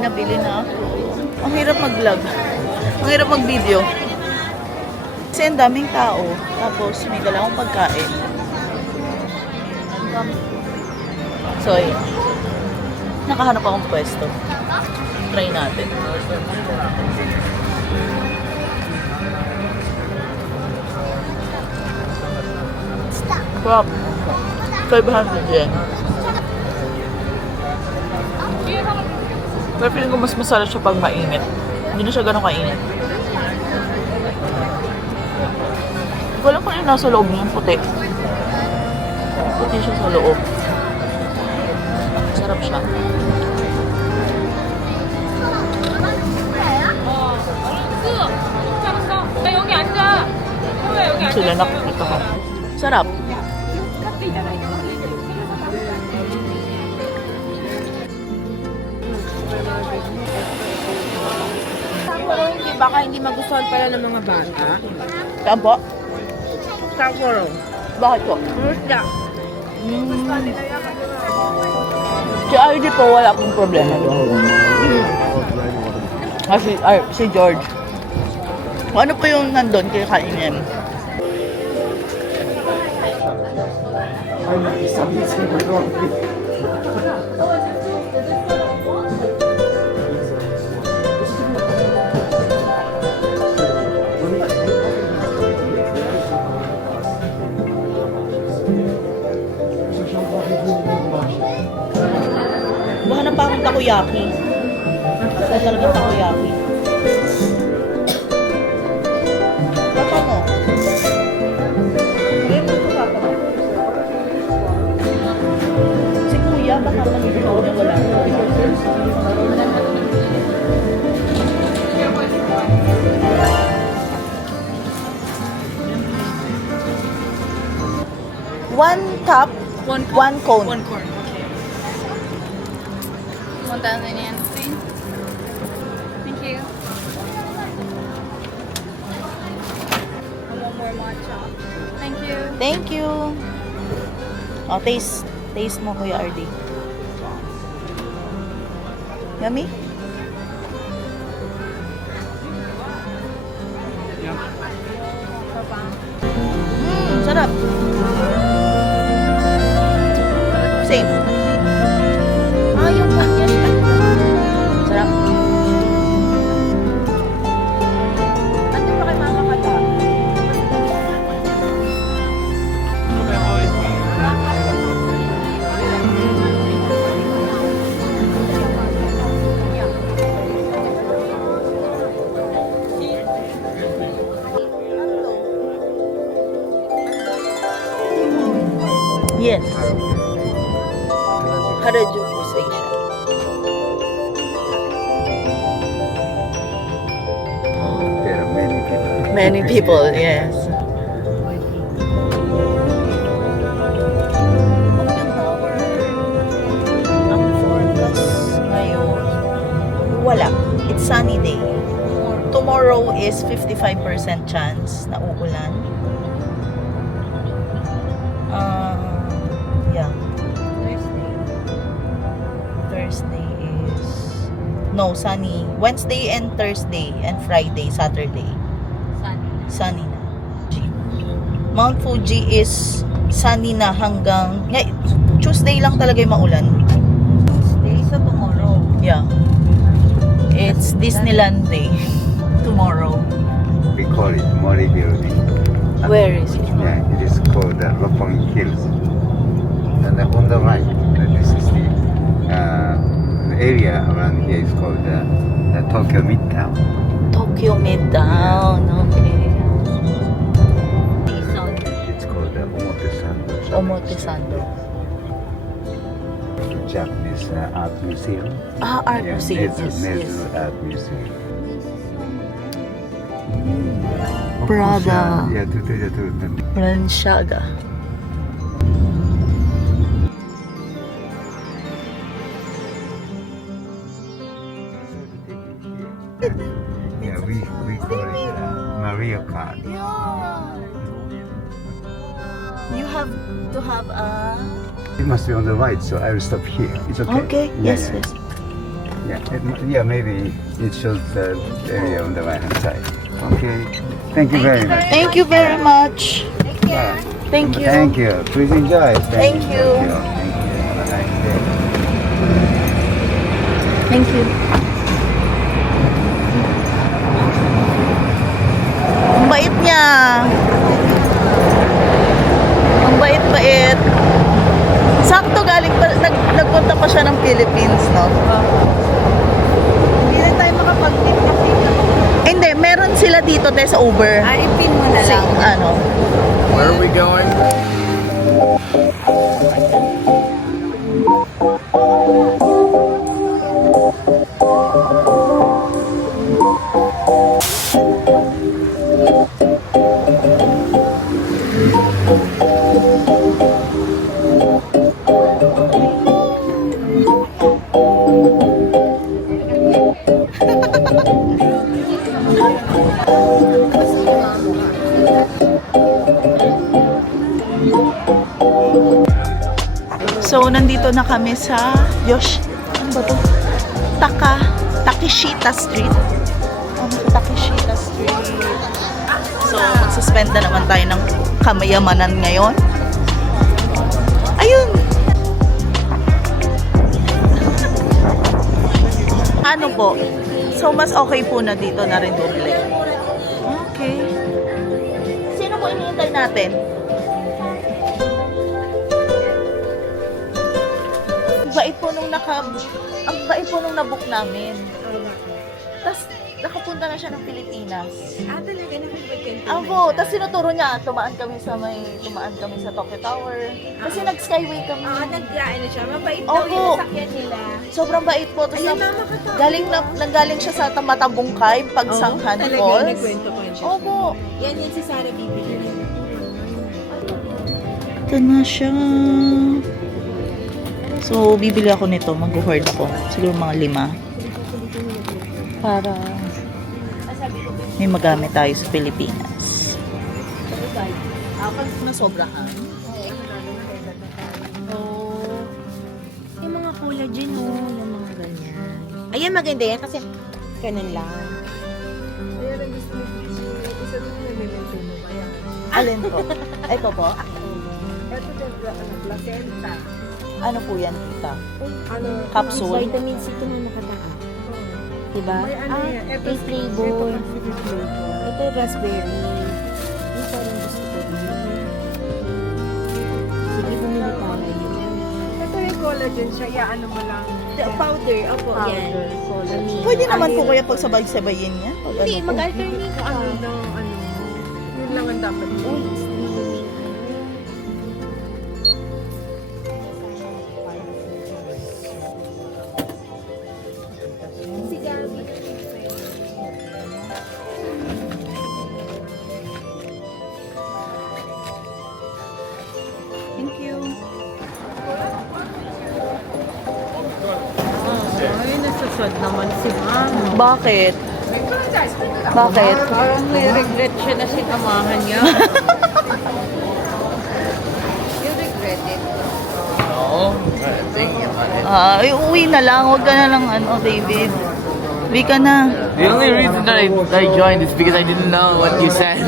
may nabili na ako. Ang hirap mag-vlog. Ang hirap mag-video. Kasi ang daming tao. Tapos may dala akong pagkain. So, ayun. Nakahanap akong pwesto. Try natin. Crap. 500 yen. Pero feeling ko mas masarap siya pag mainit. Hindi na siya ganun kainit. Hindi ko alam kung yung nasa loob niya yung puti. Puti siya sa loob. Sarap siya. Sila nakikita ko. Sarap. Sapporo, baka hindi magustuhan pala ng mga bata. Saan po? Sapporo. Bakit po? Musda. Si RD po, wala pong problema doon. Si George. Ano po yung nandun kay kainin? Bahanap pa akong takoyaki. Wala talagang takoyaki. Papa mo. Si Kuya, baka manigito niya wala. One cup, one cone. One corn. Okay. 1,000 yen, please. Thank you. And one more matcha. Thank you. Thank you. Oh, taste. Taste mo, Kuya RD. Yummy? Sarap. Same. Yung ganyan. Sarap. Ano pa kay Mama Kata? Yes. Harajuku Station. There are many people. Many people, yes. Ang forecast ngayon, wala. It's sunny day. Tomorrow is 55% chance na uulan. Yeah. Thursday is sunny. Wednesday and Thursday and Friday, Saturday. Sunny na. Mount Fuji is sunny na hanggang Tuesday lang talaga yung maulan. Tuesday sa tomorrow. Yeah. It's Disneyland Day. Tomorrow. We call it Mori Building. Where is it? Yeah, it is called Roppongi Hills. And on the right, this is the area around here is called Tokyo Midtown. Tokyo Midtown. Okay. It's called Omotesando. Omotesando. Japanese art museum. Ah, art museum. Nezu, Yes, Nezu yes. Art Museum. Prada. Yeah, to Balenciaga. Yeah, we call it Maria Kart. You have to have a... It must be on the right, so I will stop here. It's okay. Okay, Yeah, yes, yeah. yes. Yeah, maybe it shows the area on the right hand side. Okay. Thank you very much. Thank you very much. Bye. Thank you. Thank you. Please enjoy. Thank you. Thank you. Have a nice day. Thank you. Ang bait niya. Ang bait-bait. Sakto galing pa, nagpunta pa siya ng Philippines, no? Hindi na tayo makapag-tip kasi. Hindi, meron sila dito te sa Uber. Ipin mo na lang. Ano? Where are we going? So, nandito na kami sa ano ba to? Takeshita Street. Takeshita Street. So, magsuspend na naman tayo ng kamayamanan ngayon. Ayun! Ano po? So, mas okay po na dito na rin bumili. Okay. Sino po iniintay natin? Bait po nung ang bait po nung nabook namin. Tapos, nakapunta na siya ng Pilipinas. Talaga nakapag-tip. Ako, tapos sinuturo niya, tumaan kami sa Tokyo Tower. Kasi nag-skyway kami. Nag-ano siya. Mabait daw Opo. yung sasakyan nila. Sobrang bait po. Tapos Ayun na, makatawa. nanggaling siya sa Matabungkay, Pagsanghan Talaga Falls. nagkwento-kwento. Opo. Yan si Sarah bibili. Ito na siya. So, bibili ako nito. Mag-hoard ako. Siguro mga 5. Para may magamit tayo sa Pilipinas. Pag nasobrahan. Oh. Yung mga collagen, yung mga ganyan. Ayan, maganda yan kasi ganun lang. Ayan, ang gusto mo. Isa din yung nag-mention mo ba yan? Alin po? Ito po? Ito din, placenta. Ano po yan, tita? Ano? Capsule? Vitamin C ito na nakataas. Diba? May ano yan, ito may flavor. Pacific flavor. Ito raspberry. Yung parang gusto ko rin. Sige, bumili tayo. Ito yung collagen siya, ano mo lang. Powder, opo, yan. Powder, collagen. Pwede naman po kaya pagsabay-sabayin niya? Pag Hindi, ano po? mag-alternate ka. Ano lang, yun lang ang dapat. Uy, slimming. Si Gabi. Thank you. Ay, nasasad naman si Mama. Bakit? Bakit? Parang may regret siya na sinamahan niya. You regret it. No, I'm thinking about it. Uwi na lang. Huwag ka na lang, David. Uwi ka na. The only reason that I joined is because I didn't know what you said.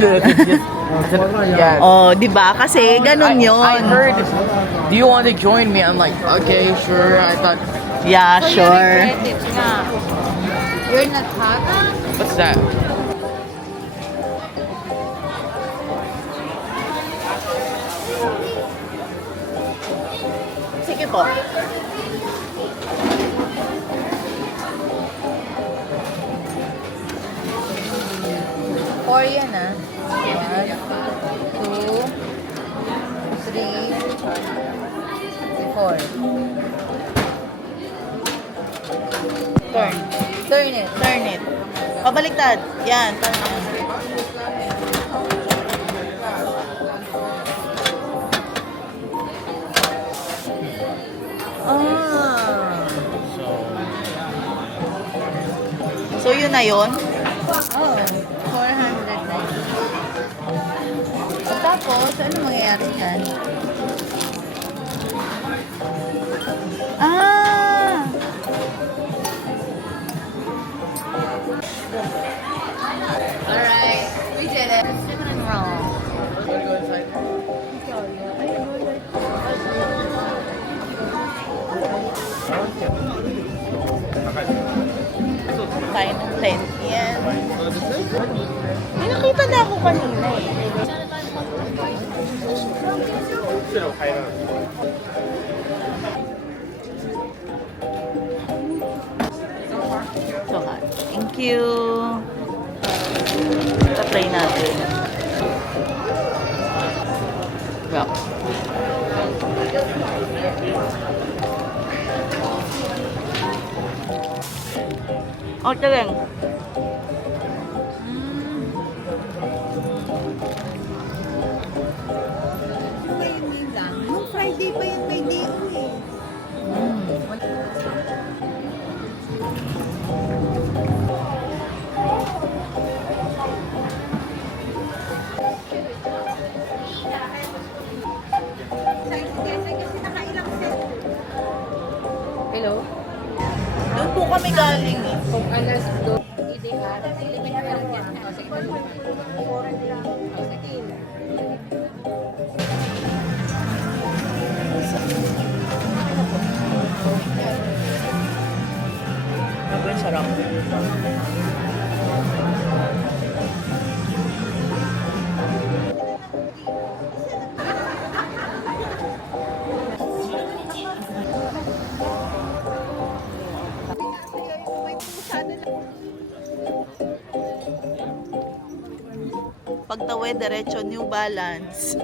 Yeah. Oh, di ba? Kasi ganun I yun. heard, do you want to join me? I'm like, okay, sure. I thought, Yeah, sure. it nga. You're not hot? what's that? Sige po. Four yan ah. 1, 2, 3, 4. Turn. Turn it. Turn it. Pabaliktad. Yan. Turn it. Ah. So, yun na yun. Oh, 490. Tapos, ano mangyayari yan? Ah! Kain ng 10 yen. May nakita na ako kanina eh. So, thank you. Try natin. Yeah. Okay lang. Nung Friday pa yun kay Dio eh. Hello? Doon po kami galing eh. Kung alas do, hindi ka. Limit ka lang yan. O, sige. O, sige. Ano yung sarap? Pagtawid, diretso, New Balance.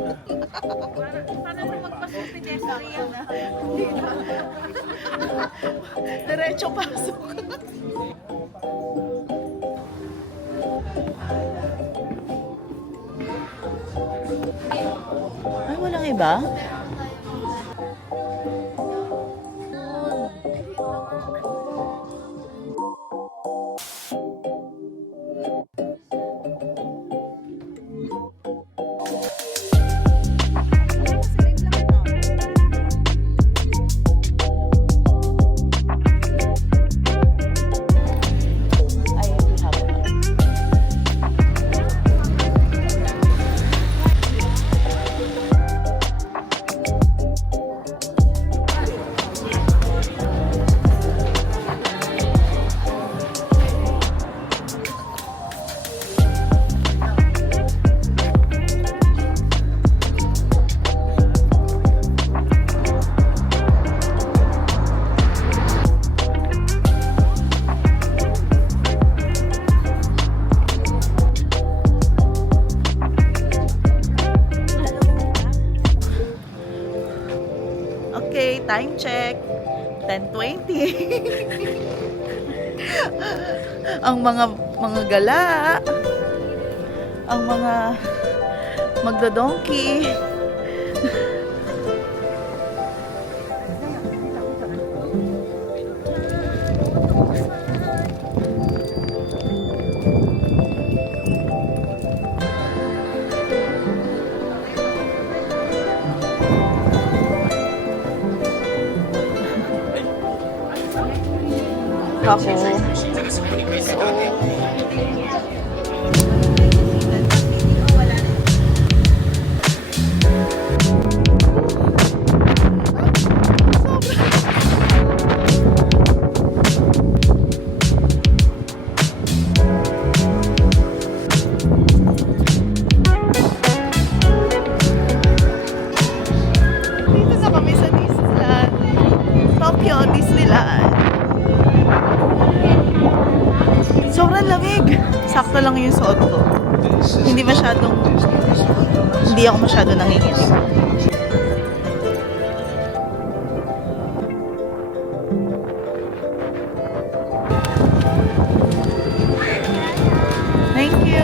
Diretso pasok. Ay, walang iba? Ay, we have it. Okay, time check. 10:20. Ang mga gala, ang mga magdodongki. Ako. Dito na kami sa Disneyland. Tokyo Disneyland. Sobrang lamig. Sakto lang yung suot ko. Hindi ako masyado nanginginig. Thank you.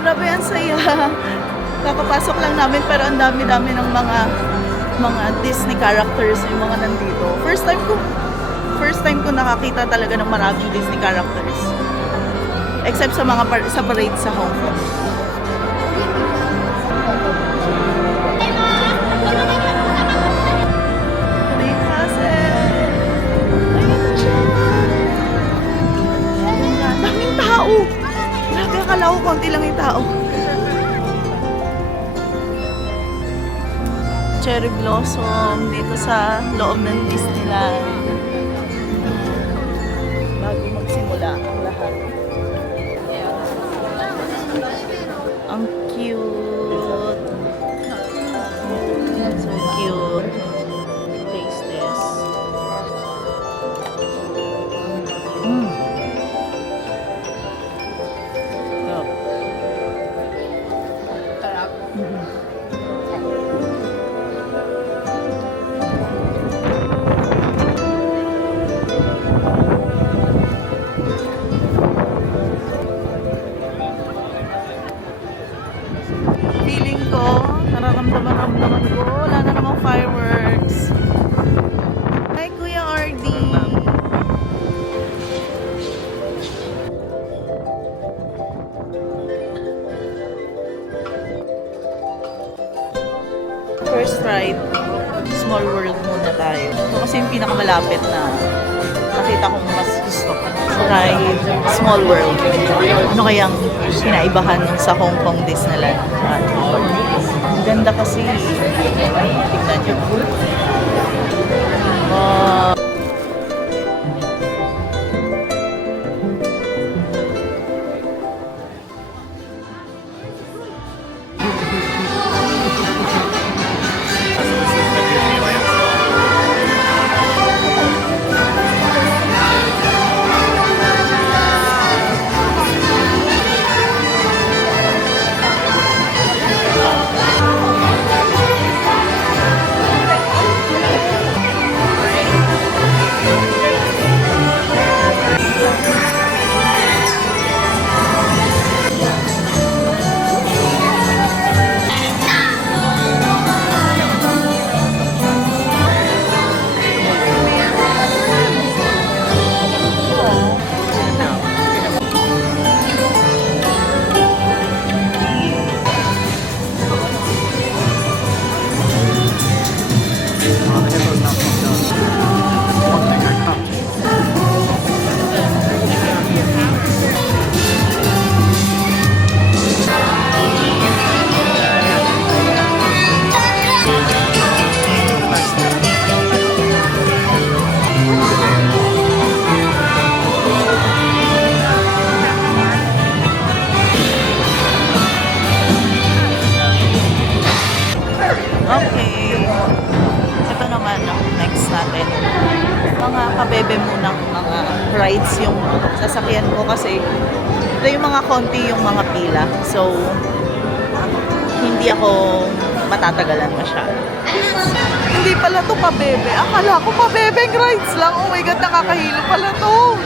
Grabe, ang saya. Kakapasok lang namin pero ang dami-dami ng mga mga Disney characters yung mga nandito. First time ko nakakita talaga ng maraming Disney characters. Except sa mga sa parade sa Hong Kong. Parade Castle. Ayun siya. Daming tao. Grabe, akala ko konti lang yung tao. Cherry blossom dito sa loob ng Disneyland. Bago magsimula ang lahat. Ang cute. So cute. Taste this. Sarap. Feeling ko, nararamdaman ko, wala na namang fireworks. Hi, Kuya RD. First ride, Small World muna tayo. Ito kasi yung pinakamalapit na nakita kong mas gusto ko. Ride, Small World. Ano kayang pinaibahan nung sa Hong Kong Disneyland? Ang ganda kasi. Tignan nyo. Wow. Okay. Ito naman ang next natin. Mga kabebe munang mga rides yung sasakyan ko kasi ito yung mga konti yung mga pila. So, hindi ako matatagalan masyado. Hindi pala to pabebe. Akala ko pabebeng rides lang. Oh my God, nakakahilo pala to.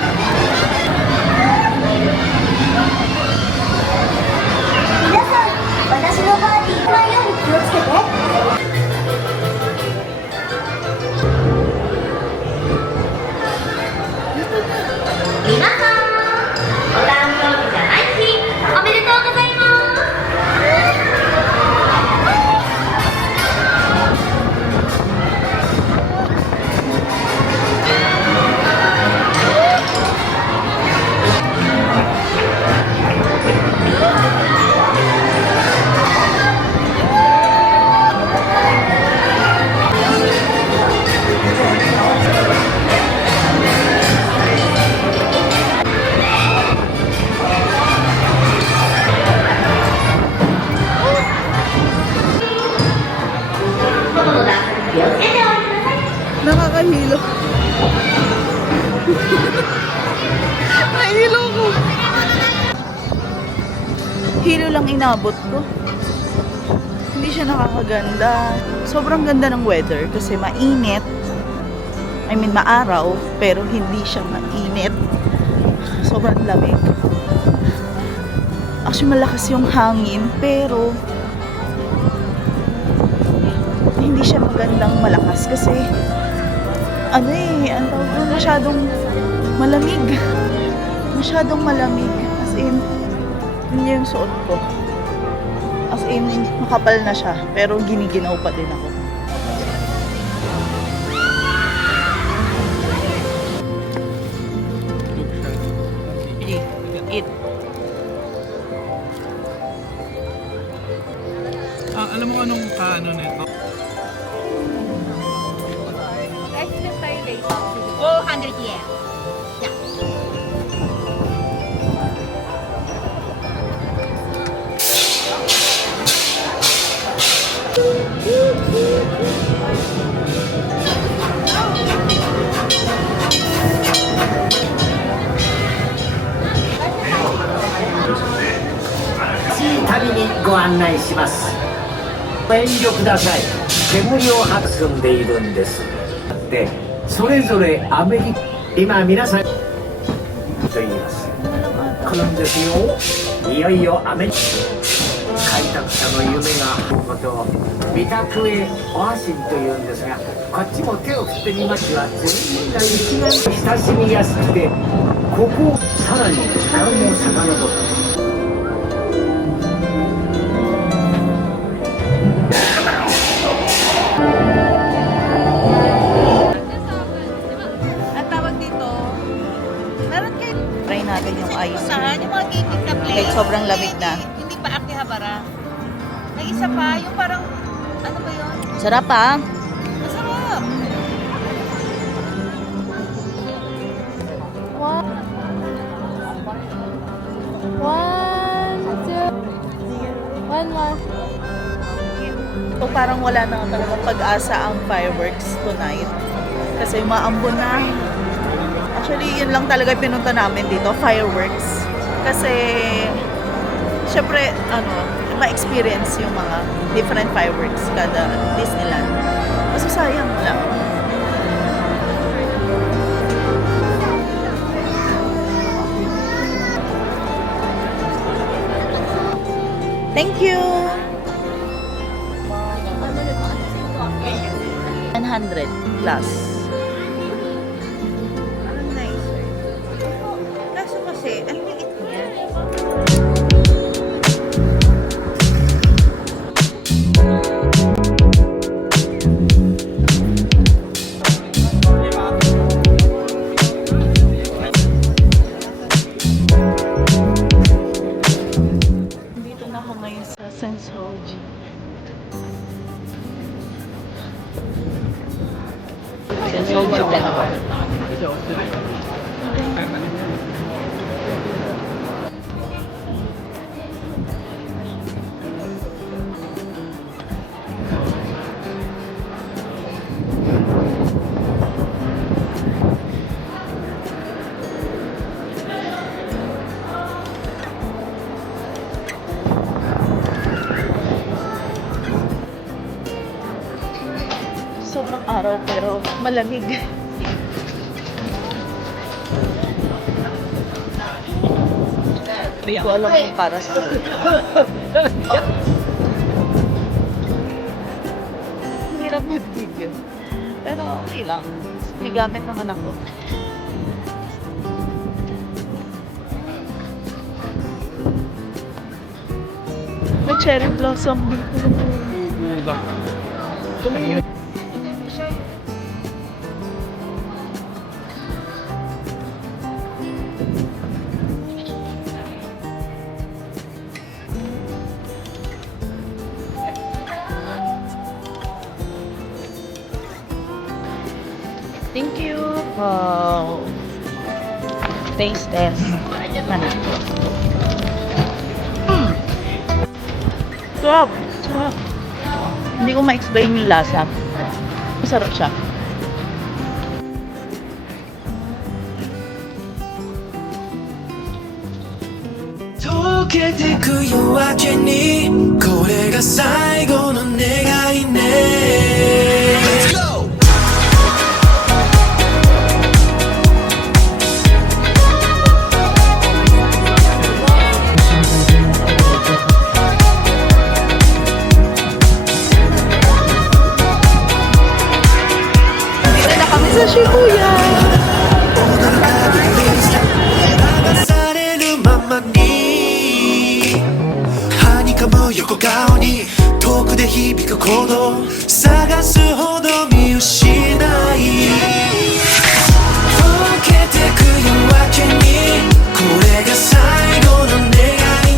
Nakakahilo. Nahilo ko. Hilo lang inabot ko. Hindi siya nakakaganda. Sobrang ganda ng weather kasi mainit. I mean, maaraw, pero hindi siya mainit. Sobrang lamig. Actually, malakas yung hangin, pero hindi siya magandang malakas kasi ano eh, ang tawag doon, masyadong malamig. Masyadong malamig. As in, yun yung suot ko. As in, makapal na siya. Pero giniginaw pa din ako. Eat. Alam mo anong kaano nito? Guys, let's try later. 400 yen.旅にご案内します。ご遠慮ください。煙を吐く住んでいるんです。で、それぞれアメリカ、今皆さんと言います。来るんですよ。いよいよアメリカ開拓者の夢がことを味覚へオアシンというんですが、こっちも手を振ってみますは全員が一番親しみやすくて、ここさらに時間も遡って。Ang tawag dito, meron kayo. Try natin yung ice Saan cream. yung mga titig na place? Kahit sobrang lamig na. Hindi pa Akihabara. May isa pa, yung parang, ano ba yun? Sarap ah. Masarap. So parang wala na talagang pag-asa ang fireworks tonight. Kasi maambon na. Actually, yun lang talaga pinunta namin dito, fireworks. Kasi, syempre, ma-experience yung mga different fireworks kada Disneyland. Kasi sayang lang. Thank you! 100 plus. Parang nicer. Kaso kasi, ang liit niya. Dito na ako ngayon sa Sensoji. Sensoji Temple. Sobrang araw pero malamig. Hindi ko alam kung para sa hirap mag-video. Pero okay lang. May gamit naman ako. May cherry blossom. Thank you. Wow. Taste test. Mana? Sarap. Sarap. Hindi ko ma-explain yung lasa. Masarap siya. Let's go! sa Shibuya! 流されるままにはにかむ横顔に遠くで響く鼓動探すほど見失い溶けてく夜明けにこれが最後の願い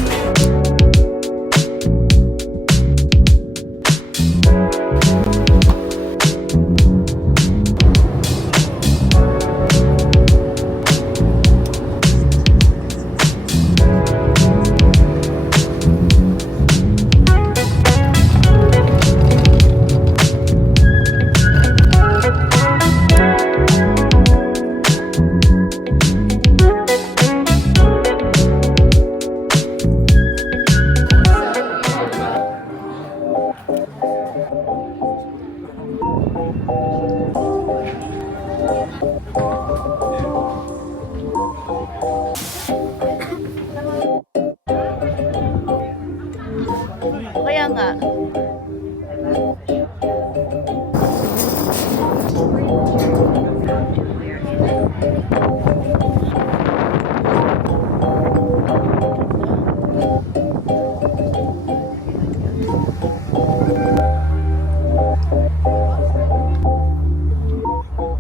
Kaya nga.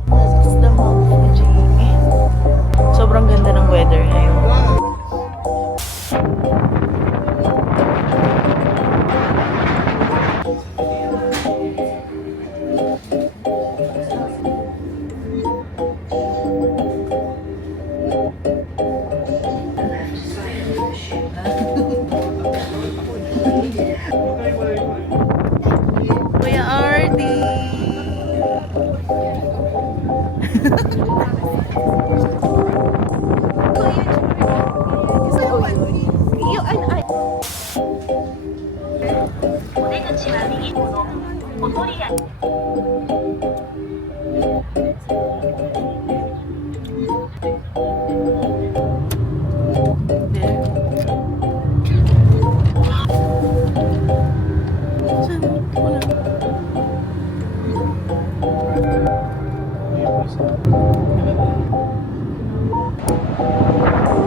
This is the Mount Fuji. Sobrang ganda ng weather ngayon. Kuya Artie!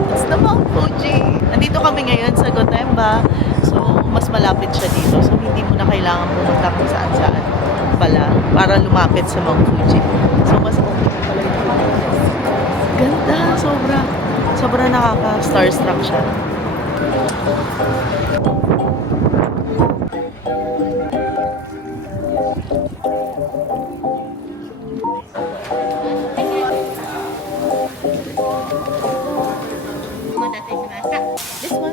It's the Mount Fuji. Nandito kami ngayon sa Gotemba. So, mas malapit siya dito. So, hindi mo na kailangan pumunta kung saan-saan pala para lumapit sa Mount Fuji. So, mas okay pala ito. Ganda. Sobra. Sobra nakaka-starstruck siya. This one?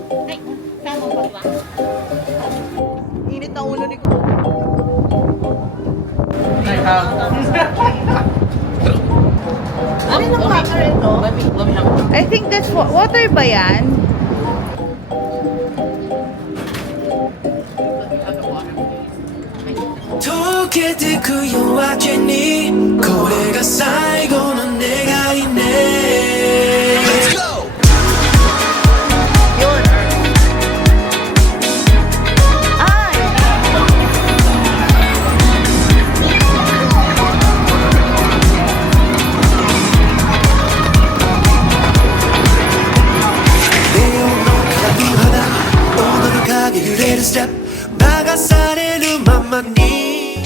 Init na ulo ni Kuya. Ano yung water ito? Let me have I think that's water ba yan?溶けてく夜明けにこれが最後の願いね Let's go! Yun. Ay! step 流されるままに